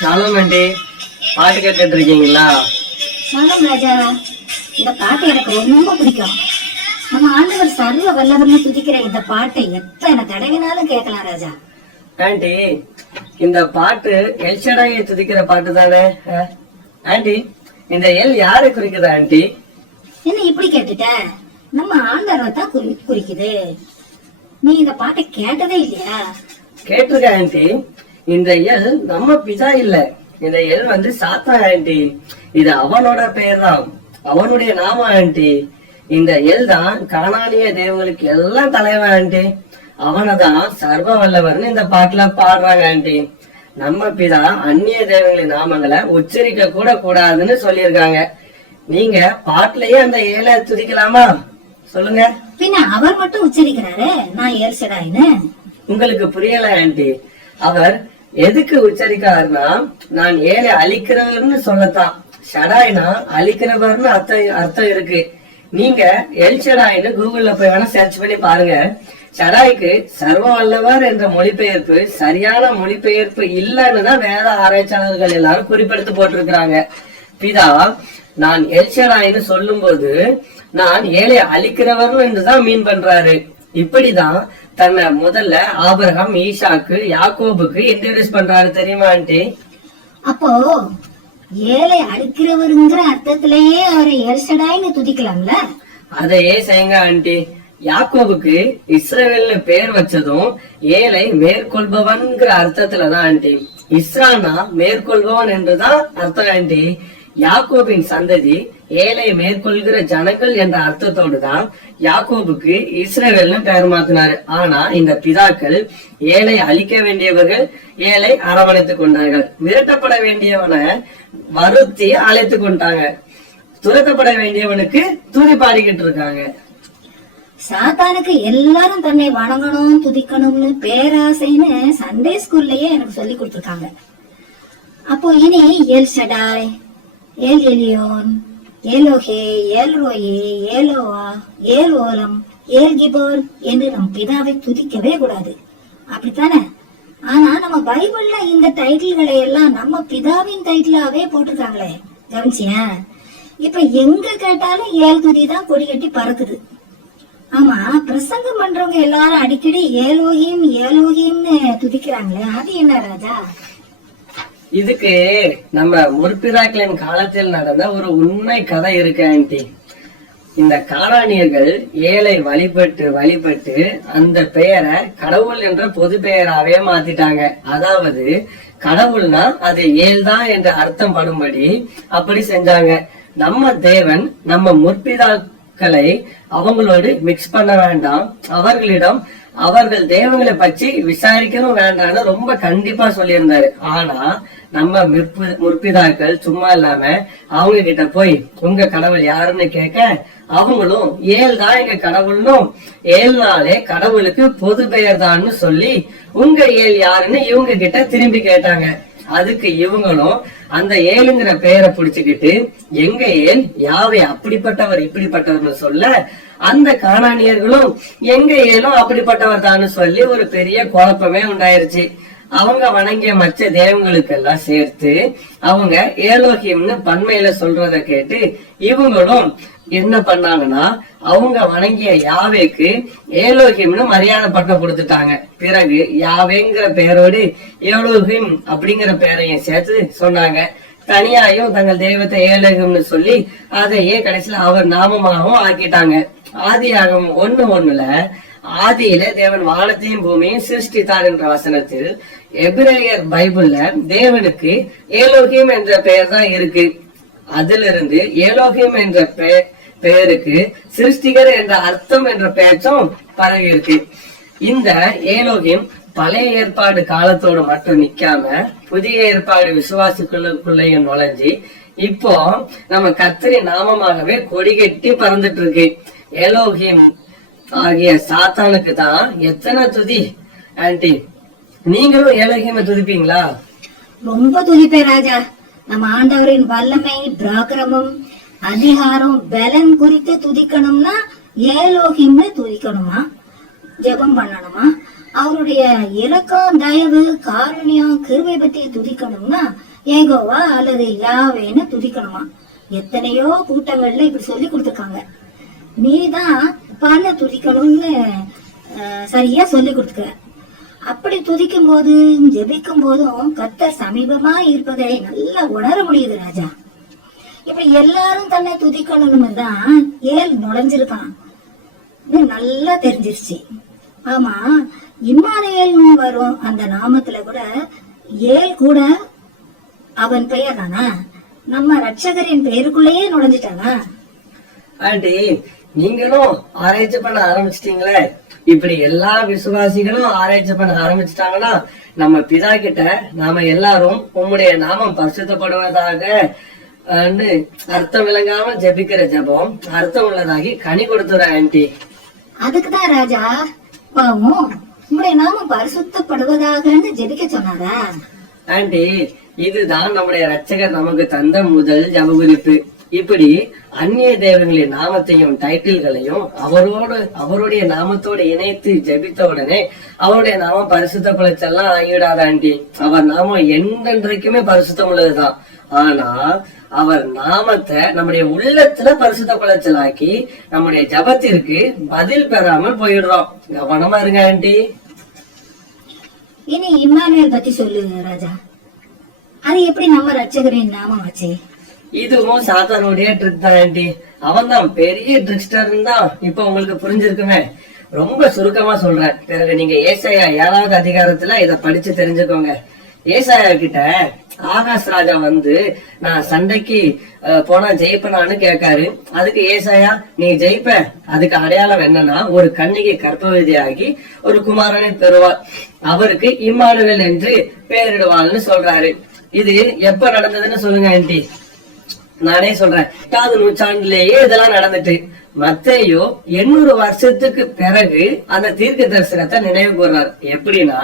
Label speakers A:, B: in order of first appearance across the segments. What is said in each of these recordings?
A: ஷாலும் aunty பாட்டு கேட்டுட்டு இருக்கீங்களா
B: சாலம் ராஜா. இந்த பாட்டு எனக்கு ரொம்ப பிடிக்கும். நம்ம ஆண்டவர் சர்வ வல்லவர்னு துதிக்கிற இந்த பாட்டை எத்தனை தடவினாலும் கேட்கலாம் ராஜா.
A: ஆண்டி இந்த பாட்டு எல்ஷடாயை துதிக்கிற பாட்டு தானே? ஆண்டி இந்த எல் யாரை குறிக்குதா ஆண்டி?
B: என்ன இப்படி கேட்டுட்ட? நம்ம ஆண்டவரை தான் குறி குறிக்குது. நீ இந்த பாட்டை கேட்டதே இல்லையா?
A: கேட்டிருக்க ஆண்டி. இந்த எல் நம்ம பிதா இல்ல. இந்த எல் வந்து சாத்தா ஆண்டி. இது அவனோட பெயர் தான் அவனுடைய நாம ஆண்டி. இந்த எல் தான் காணானிய தேவங்களுக்கு எல்லாம் தலைவன் ஆண்டி. அவனதான் சர்வ வல்லவர்னு இந்த பாட்டுல பாடுறாங்க ஆண்டி. நம்ம பிதா அந்நிய தேவங்களின் நாமங்களை உச்சரிக்க கூட கூடாதுன்னு சொல்லியிருக்காங்க. நீங்க பாட்டுலயே அந்த ஏழை துதிக்கலாமா? சொல்லுங்க.
B: பின்ன அவர் மட்டும் உச்சரிக்கிறாரு? நான் ஏல்சடாயின்னு
A: உங்களுக்கு புரியல ஆண்டி. அவர் எதுக்கு உச்சரிக்காருன்னா நான் ஏழை அழிக்கிறவர்னு சொல்லத்தான். ஷடாய்னா அழிக்கிறவர்னு அர்த்தம் அர்த்தம் இருக்கு. நீங்க எல் ஷடாய்னு கூகுள்ல போய் வேணா சர்ச் பண்ணி பாருங்க. ஷடாய்க்கு சர்வ வல்லவர் என்ற மொழிபெயர்ப்பு சரியான மொழிபெயர்ப்பு இல்லைன்னு தான் வேத ஆராய்ச்சியாளர்கள் எல்லாரும் குறிப்பெடுத்து போட்டிருக்கிறாங்க. பிதா நான் எல்ஷடாய்னு சொல்லும்போது நான் ஏழை அழிக்கிறவர்னு என்றுதான் மீன் பண்றாரு. இப்படிதான் தன்னை முதல்ல ஆபிரகாம் ஈஷாக்கு யாக்கோபுக்கு இன்ட்ரடியூஸ் பண்றாரு தெரியுமா ஆண்டி?
B: அப்போ ஏழை அழிக்கிறவருங்கிற அர்த்தத்திலேயே அவரை ஏல்சடாயின்னு துதிக்கலாம்ல?
A: அதையே செய்யுங்க ஆண்டி. யாக்கோபுக்கு இஸ்ரவேல்னு பேர் வச்சதும் ஏழை மேற்கொள்பவன்கிற அர்த்தத்துலதான் ஆண்டி. இஸ்ரானா மேற்கொள்பவன் என்றுதான் அர்த்தம் ஆண்டி. யாக்கோபின் சந்ததி ஏழை மேற்கொள்கிற ஜனங்கள் என்ற அர்த்தத்தோடு தான் யாக்கோபுக்கு இஸ்ரேவேல்னு பெயர் மாத்தினாரு. ஆனா இந்த பிதாக்கள் ஏழை அழிக்க வேண்டியவர்கள் ஏழை அரவணைத்துக் கொண்டார்கள். விரட்டப்பட வேண்டியவனை வருத்தி அழைத்து கொண்டாங்க. துரத்தப்பட வேண்டியவனுக்கு துதி பாடிக்கிட்டு இருக்காங்க.
B: சாத்தானுக்கு எல்லாரும் தன்னை வணங்கணும் துதிக்கணும்னு பேராசைன்னு சண்டே ஸ்கூல்லயே எனக்கு சொல்லி கொடுத்துருக்காங்க. அப்போ இனி எல் ஷடாய் ஏல் எலியோன் ஏலோஹே ஏல் ரோயே ஏலோவா ஏல் ஓலம் ஏல் கிபோர் என்று நம் பிதாவை துதிக்கவே கூடாது. அப்படித்தானே? ஆனா நம்ம பைபிள்ல இந்த டைட்டில்களை எல்லாம் நம்ம பிதாவின் டைட்டிலாவே போட்டிருக்காங்களே கவனிச்சியா? இப்ப எங்க கேட்டாலும் ஏல் துதி தான் கொடி கட்டி பறக்குது. ஆமா பிரசங்கம் பண்றவங்க எல்லாரும் அடிக்கடி ஏலோகியும் ஏலோகிம்னு துதிக்கிறாங்களே அது என்ன ராஜா?
A: இதுக்கு நம்ம முற்பிதாக்களின் காலத்தில் நடந்த ஒரு உண்மை கதை இருக்கு ஆண்டி. இந்த காராணியர்கள் ஏழை வழிபட்டு வழிபட்டு அந்த பெயரை கடவுள் என்ற பொது பெயராவே மாத்திட்டாங்க. அதாவது கடவுள்னா அது ஏழ்தான் என்று அர்த்தம் படும்படி அப்படி செஞ்சாங்க. நம்ம தேவன் நம்ம முற்பிதாக்களை அவங்களோடு மிக்ஸ் பண்ண வேண்டாம். அவர்களிடம் அவர்கள் தெய்வங்களை பற்றி விசாரிக்கவும் வேண்டாம்னு ரொம்ப கண்டிப்பா சொல்லியிருந்தாரு. ஆனா நம்ம முற்பு முற்பிதாக்கள் சும்மா இல்லாம அவங்க கிட்ட போய் உங்க கடவுள் யாருன்னு கேட்க அவங்களும் ஏழு தான் எங்க கடவுள்னும் ஏழு நாளே கடவுளுக்கு பொது பெயர் தான்னு சொல்லி உங்க ஏழு யாருன்னு இவங்க கிட்ட திரும்பி கேட்டாங்க. அதுக்கு இவங்களும் அந்த ஏழுங்கிற பெயரை புடிச்சுக்கிட்டு எங்க ஏன் யாவை அப்படிப்பட்டவர் இப்படிப்பட்டவர்னு சொல்ல அந்த காணானியர்களும் எங்க ஏலும் அப்படிப்பட்டவர்தான்னு சொல்லி ஒரு பெரிய குழப்பமே உண்டாயிருச்சு. அவங்க வணங்கிய மற்ற தேவங்களுக்கு எல்லாம் சேர்த்து அவங்க ஏலோகியம்னு பன்மையில சொல்றத கேட்டு இவங்களும் என்ன பண்ணாங்கன்னா அவங்க வணங்கிய யாவேக்கு ஏலோகியம்னு மரியாதை பட்டம் கொடுத்துட்டாங்க. பிறகு யாவேங்கிற பெயரோடு ஏலோகிம் அப்படிங்கிற பெயரையும் சேர்த்து சொன்னாங்க. தனியாயும் தங்கள் தெய்வத்தை ஏலோகியம்னு சொல்லி அதையே கடைசியில அவர் நாமமாகவும் ஆக்கிட்டாங்க. ஆதியாகம் ஒண்ணு ஒண்ணுல ஆதியில தேவன் வானத்தையும் பூமியையும் சிருஷ்டித்தார் என்ற வசனத்தில் எபிரேயர் பைபிள்ல தேவனுக்கு ஏலோகியம் என்ற பெயர் தான் இருக்கு. அதிலிருந்து ஏலோகியம் என்ற பெயர் பெயருக்கு சிருஷ்டிகர் என்ற அர்த்தம் என்ற பேச்சும் பரவி இருக்கு. இந்த ஏலோகியம் பழைய ஏற்பாடு காலத்தோட மட்டும் நிக்காம புதிய ஏற்பாடு விசுவாசிக்குள்ளுக்குள்ளேயும் நுழைஞ்சு இப்போ நம்ம கத்திரி நாமமாகவே கொடிகட்டி பறந்துட்டு இருக்கு. எலோஹிம் ஆகிய சாத்தானுக்கு தான் எத்தனை துதி? ஆன்டி நீங்களும் ஏலோகியமை துதிப்பீங்களா?
B: ரொம்ப துதிப்பேன் ராஜா. நம்ம ஆண்டவரின் வல்லமை பிராக்கிரமம் அதிகாரம் பலன் குறித்து துதிக்கணும்னா ஏலோகிம்னு துதிக்கணுமா? ஜெபம் பண்ணணுமா? அவருடைய இரக்கம் தயவு காரணியம் கிருவை பற்றி துதிக்கணும்னா ஏகோவா அல்லது யாவேன்னு துதிக்கணுமா? எத்தனையோ கூட்டங்கள்ல இப்படி சொல்லி கொடுத்துருக்காங்க. நீதான் பல துதிக்கணும்னு சரியா சொல்லி கொடுத்துக்க அப்படி துதிக்கும் போதும் ஜெபிக்கும் போதும் கத்த சமீபமா இருப்பதை நல்லா உணர முடியுது ராஜா. இப்படி எல்லாரும் தன்னை துதிக்கணும்னு தான் ஏல் நுழைஞ்சிருக்கான். நல்லா தெரிஞ்சிருச்சு. ஆமா இம்மானுவேல்னு வரும் அந்த நாமத்துல கூட ஏல் கூட அவன் பெயர் தானா? நம்ம ரட்சகரின் பெயருக்குள்ளேயே நுழைஞ்சிட்டானா?
A: ஆண்டி நீங்களும் ஆராய்ச்சி பண்ண ஆரம்பிச்சிட்டீங்களே? இப்படி எல்லா விசுவாசிகளும் ஆராய்ச்சி பண்ண ஆரம்பிச்சிட்டாங்கன்னா நம்ம பிதா கிட்ட நாம எல்லாரும் உம்முடைய நாமம் பரிசுத்தப்படுவதாக அர்த்தம் விளங்காம ஜெபிக்கிற ஜெபம் அர்த்தம் உள்ளதாகி கனி கொடுத்துற ஆண்டி.
B: அதுக்குதான் ராஜா பாவம் உங்களுடைய நாமம் பரிசுத்தப்படுவதாகன்னு ஜெபிக்க சொன்னாரா?
A: ஆண்டி இதுதான் நம்முடைய ரட்சகர் நமக்கு தந்த முதல் ஜபகுறிப்பு. இப்படி அந்நிய தேவங்களின் நாமத்தையும் டைட்டில்களையும் அவரோடு அவருடைய நாமத்தோடு இணைத்து ஜெபித்த உடனே அவருடைய நாமம் பரிசுத்த குலைச்செல்லாம் ஆகிவிடாத ஆண்டி? அவர் நாமம் என்றென்றைக்குமே பரிசுத்தம் உள்ளதுதான் ஆனா அவர் நாமத்தை நம்முடைய உள்ளத்துல பரிசுத்த குலைச்சலாக்கி நம்முடைய ஜபத்திற்கு பதில் பெறாமல் போயிடுறோம். கவனமா இருங்க ஆண்டி.
B: இனி இம்மானுவேல் பத்தி சொல்லுங்க ராஜா. அது எப்படி நம்ம ரட்சகரின் நாமம் வச்சு
A: இதுவும் சாத்தானுடைய ட்ரிக் தான் ஆண்டி அவன் தான் பெரிய ட்ரிக்ஸ்டர் தான் இப்ப உங்களுக்கு புரிஞ்சிருக்குமே. ரொம்ப சுருக்கமா சொல்றேன். பிறகு நீங்க ஏசாயா ஏழாவது அதிகாரத்துல இத படிச்சு தெரிஞ்சுக்கோங்க. ஏசாயா கிட்ட ஆகாஷ் ராஜா வந்து நான் சண்டைக்கு போனா ஜெயிப்பனான்னு கேட்காரு. அதுக்கு ஏசாயா நீ ஜெயிப்ப. அதுக்கு அடையாளம் என்னன்னா ஒரு கன்னிகை கற்பவதியாகி ஒரு குமாரனை பெறுவார். அவருக்கு இம்மானுவேல் என்று பெயரிடுவாள்னு சொல்றாரு. இது எப்ப நடந்ததுன்னு சொல்லுங்க ஆண்டி. நானே சொல்றேன். எட்டாவது நூற்றாண்டுலேயே இதெல்லாம் நடந்துட்டு. மத்தையோ எண்ணூறு வருஷத்துக்கு பிறகு அந்த தீர்க்க தரிசனத்தை நினைவு கூர்றார். எப்படின்னா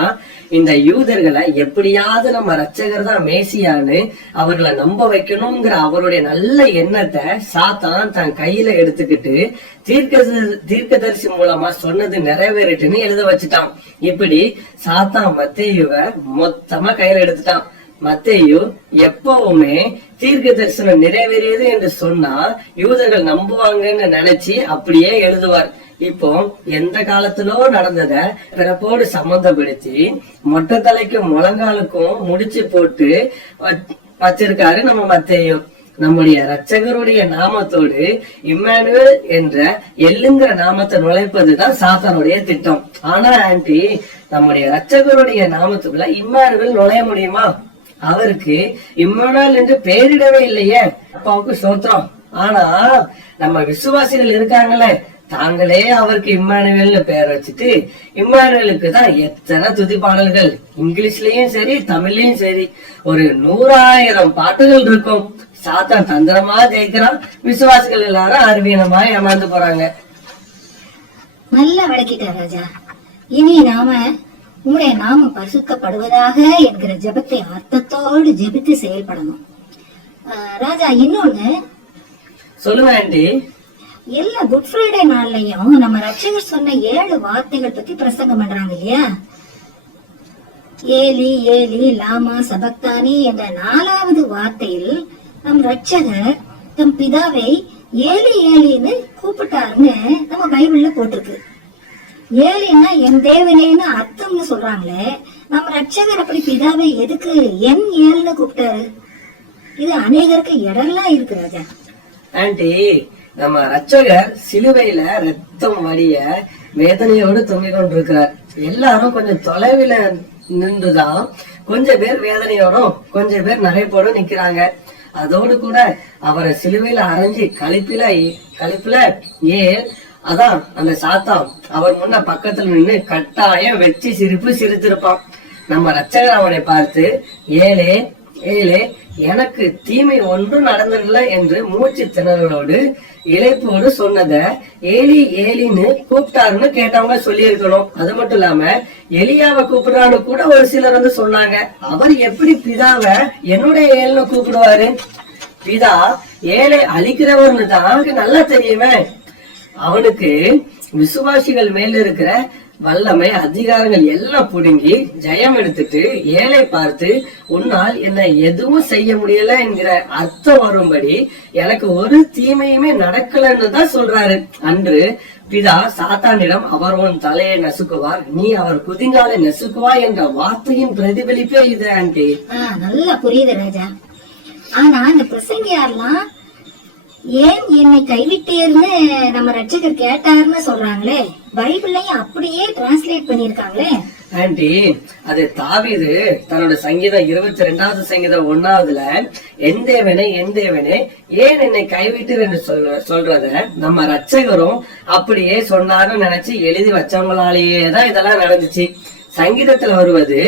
A: இந்த யூதர்களை எப்படியாவது நம்ம ரச்சகர் தான் மேசியான்னு அவர்களை நம்ப வைக்கணுங்கிற அவருடைய நல்ல எண்ணத்தை சாத்தான் தன் கையில எடுத்துக்கிட்டு தீர்க்க தீர்க்கதரிசி மூலமா சொன்னது நிறைவேறிட்டுன்னு எழுத வச்சுட்டான். இப்படி சாத்தான் மத்தையுவ மொத்தமா கையில எடுத்துட்டான். மத்தேயு எப்பவுமே தீர்க்க தரிசனம் நிறைவேறியது என்று சொன்னா யூதர்கள் நம்புவாங்கன்னு நினைச்சு அப்படியே எழுதுவார். இப்போ எந்த காலத்திலோ நடந்தத பிறப்போடு சம்பந்தப்படுத்தி மொட்டை தலைக்கும் முழங்காலுக்கும் முடிச்சு போட்டு வச்சிருக்காரு நம்ம மத்தையும் நம்முடைய ரட்சகருடைய நாமத்தோடு இம்மானுவேல் என்ற எள்ளுங்கிற நாமத்தை நுழைப்பதுதான் சாத்தானுடைய திட்டம். ஆனா ஆண்டி நம்முடைய ரட்சகருடைய நாமத்துக்குள்ள இம்மானுவேல் நுழைய முடியுமா? அவருக்கு இம்மானுவேல் என்று பெயரிடவே இல்லையே. அப்பாவுக்கு சோத்திரம். ஆனா நம்ம விசுவாசிகள் இருக்காங்களே தாங்களே அவருக்கு இம்மானுவேல்னு பெயர் வச்சுட்டு இம்மானுவேலுக்கு தான் எத்தனை துதி பாடல்கள். இங்கிலீஷ்லயும் சரி தமிழ்லயும் சரி. ஒரு நூறாயிரம் பாட்டுகள் இருக்கும். சாத்தான் தந்திரமா ஜெயிக்கிறான். விசுவாசிகள் எல்லாரும் அறிவீனமா ஏமாந்து போறாங்க.
B: நல்லா விளக்கிட்டா ராஜா. இனி நாம உங்களுடைய நாமம் பரிசுத்தப்படுவதாக என்கிற ஜெபத்தை அர்த்தத்தோடு ஜெபித்து செயல்படணும். ராஜா இன்னொன்னு.
A: சொல்லுங்க ஆண்டி.
B: எல்லா குட் ஃப்ரைடே நாள்லயும் நம்ம ரட்சகர் சொன்ன ஏழு வார்த்தைகள் பத்தி பிரசங்கம் பண்றாங்க இல்லையா? ஏலி ஏலி லாமா சபக்தானி என்ற நாலாவது வார்த்தையில் நம் ரட்சகர் தம் பிதாவை ஏலி ஏலின்னு கூப்பிட்டாருன்னு நம்ம பைபிள்ல போட்டிருக்கு. ஏழைன்னா என் தேவனேன்னு அர்த்தம்னு சொல்றாங்களே நம்ம ரட்சகர் அப்படி பிதாவை எதுக்கு என் ஏழுன்னு கூப்பிட்டாரு? இது அநேகருக்கு இடம்லாம் இருக்கு ராஜா
A: ஆண்டி நம்ம ரட்சகர் சிலுவையில ரத்தம் வடிய வேதனையோடு தொங்கிக் கொண்டிருக்கிறார். எல்லாரும் கொஞ்சம் தொலைவில நின்றுதான் கொஞ்ச பேர் வேதனையோடும் கொஞ்ச பேர் நகைப்போடும் நிக்கிறாங்க. அதோடு கூட அவரை சிலுவையில அரைஞ்சி கழிப்பில கழிப்புல ஏன் அதான் அந்த சாத்தான். அவர் முன்ன பக்கத்துல நின்னு கட்டாயம் வெச்சு சிரிப்பு சிரித்திருப்பான். நம்ம ரச்சகர் அவனை பார்த்து ஏழே ஏழே எனக்கு தீமை ஒன்றும் நடந்ததில்லை என்று மூச்சு திணறலோடு இழைப்போடு சொன்னத ஏலி ஏலின்னு கூப்பிட்டாருன்னு கேட்டவங்க சொல்லியிருக்கணும். அது மட்டும் இல்லாம எலியாவை கூப்பிடுறான்னு கூட ஒரு சிலர் வந்து சொன்னாங்க. அவர் எப்படி பிதாவை என்னுடைய ஏழுன்னு கூப்பிடுவாரு? பிதா ஏழை அழிக்கிறவர்னு தான் அவனுக்கு நல்லா தெரியுமே. அவனுக்கு விசுவாசிகள் மேல இருக்கிற வல்லமை அதிகாரங்கள் எல்லாம் புடுங்கி ஜெயம் எடுத்துட்டு ஏழை பார்த்து உன்னால் என்ன எதுவும் செய்ய முடியல என்கிற அர்த்தம் வரும்படி எனக்கு ஒரு தீமையுமே நடக்கலன்னு தான் சொல்றாரு. அன்று பிதா சாத்தானிடம் அவர் உன் தலையை நசுக்குவார் நீ அவர் குதிங்காலை நசுக்குவாய் என்ற வார்த்தையின் பிரதிபலிப்பே இது ஆண்டி.
B: நல்லா புரியுது ராஜா. ஆனா இந்த பிரசங்கியார்லாம் ஏன் என்னை கைவிட்டேர்னு நம்ம ரட்சகர் கேட்டாருன்னு சொல்றாங்களே? பைபிளையும் அப்படியே டிரான்ஸ்லேட் பண்ணிருக்காங்களே
A: ஆண்டி அது தாவிது தன்னோட சங்கீதம் இருபத்தி ரெண்டாவது சங்கீதம் ஒன்னாவதுல எந்தேவனே எந்தேவனே ஏன் என்னை கைவிட்டு என்று சொல்ற சொல்றத நம்ம ரட்சகரும் அப்படியே சொன்னாருன்னு நினைச்சு எழுதி வச்சவங்களாலேயே தான் இதெல்லாம் நடந்துச்சு. சங்கீதத்துல வருவது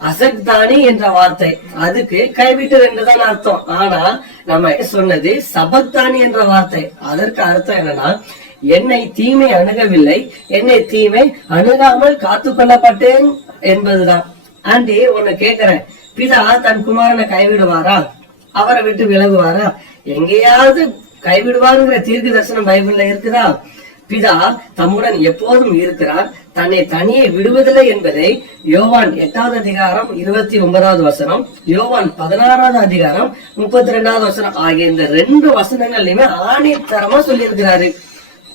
A: அசக்தானி என்ற வார்த்தை. அதுக்கு கைவிட்டது என்றுதான் அர்த்தம். ஆனா நம்ம சொன்னது? சபக்தானி என்ற வார்த்தை. அதற்கு அர்த்தம் என்னன்னா என்னை தீமை அணுகவில்லை. என்னை தீமை அணுகாமல் காத்து கொள்ளப்பட்டேன் என்பதுதான். ஆண்டி உன்னை கேக்குறேன். பிதா தன் குமாரனை கைவிடுவாரா? அவரை விட்டு விலகுவாரா? எங்கேயாவது கைவிடுவாருங்கிற தீர்க்க தரிசனம் பைபிள்ல இருக்குதா? பிதா தம்முடன் எப்போதும் இருக்கிறார். தன்னை தனியே விடுவதில்லை என்பதை யோவான் எட்டாவது அதிகாரம் இருபத்தி ஒன்பதாவது வசனம் யோவான் பதினாறாவது அதிகாரம் முப்பத்தி ரெண்டாவது வசனம் ஆகிய இந்த ரெண்டு வசனங்கள்லயுமே ஆணித்தரமா சொல்லியிருக்கிறாரு.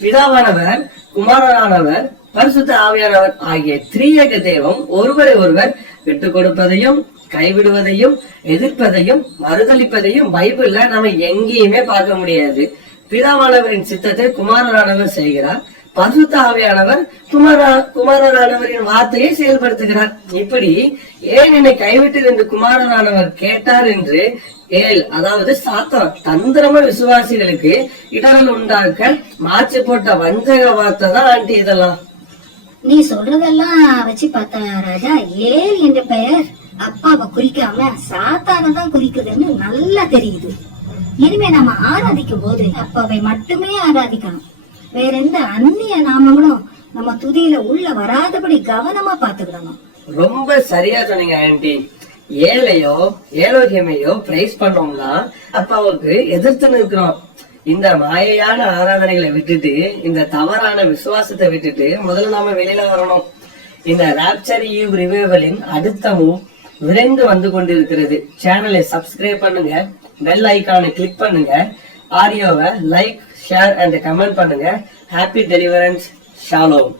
A: பிதாவானவர் குமாரனானவர் பரிசுத்த ஆவியானவர் ஆகிய திரியக தெய்வம் ஒருவரை ஒருவர் விட்டுக் கொடுப்பதையும் கைவிடுவதையும் எதிர்ப்பதையும் மறுதளிப்பதையும் பைபிள்ல நம்ம எங்கேயுமே பார்க்க முடியாது. பிதாவானவரின் சித்தத்தை குமாரரானவர் செய்கிறார். பரிசுத்த ஆவியானவர் குமாரா குமாரரானவரின் வார்த்தையை செயல்படுத்துகிறார். இப்படி ஏன் என்னை கைவிட்டு என்று குமாரனானவர் கேட்டார் என்று ஏல் அதாவது சாத்தான் தந்திரமா விசுவாசிகளுக்கு இடரல் உண்டாக்க மாற்றி போட்ட வஞ்சக வார்த்தை தான் ஆண்டி இதெல்லாம்.
B: நீ சொல்றதெல்லாம் வச்சு பார்த்தா ராஜா ஏல் என்ற பெயர் அப்பாவை குறிக்காம சாத்தான தான் குறிக்குதுன்னு நல்லா தெரியுது. இனிமே நம்ம ஆராதிக்கும் போது அப்பாவை மட்டுமே ஆராதிக்கணும். வேற எந்த அந்நிய நாமங்களும் நம்ம துதியில உள்ள வராதபடி கவனமா பாத்துக்கிடணும்
A: ரொம்ப சரியா சொன்னீங்க ஆண்டி. ஏழையோ ஏலோகியமையோ பிரைஸ் பண்ணோம்னா அப்பாவுக்கு எதிர்த்து நிற்கிறோம் இந்த மாயையான ஆராதனைகளை விட்டுட்டு இந்த தவறான விசுவாசத்தை விட்டுட்டு முதல்ல நாம வெளியில வரணும். இந்த ராப்சர் ஈவ் ரிவைவலின் அடுத்தமும் விரைந்து வந்து கொண்டிருக்கிறது. சேனலை சப்ஸ்கிரைப் பண்ணுங்க. பெல் ஐக்கானை கிளிக் பண்ணுங்க. ஆடியோவை லைக் ஷேர் அண்ட் கமெண்ட் பண்ணுங்க. Happy deliverance Shalom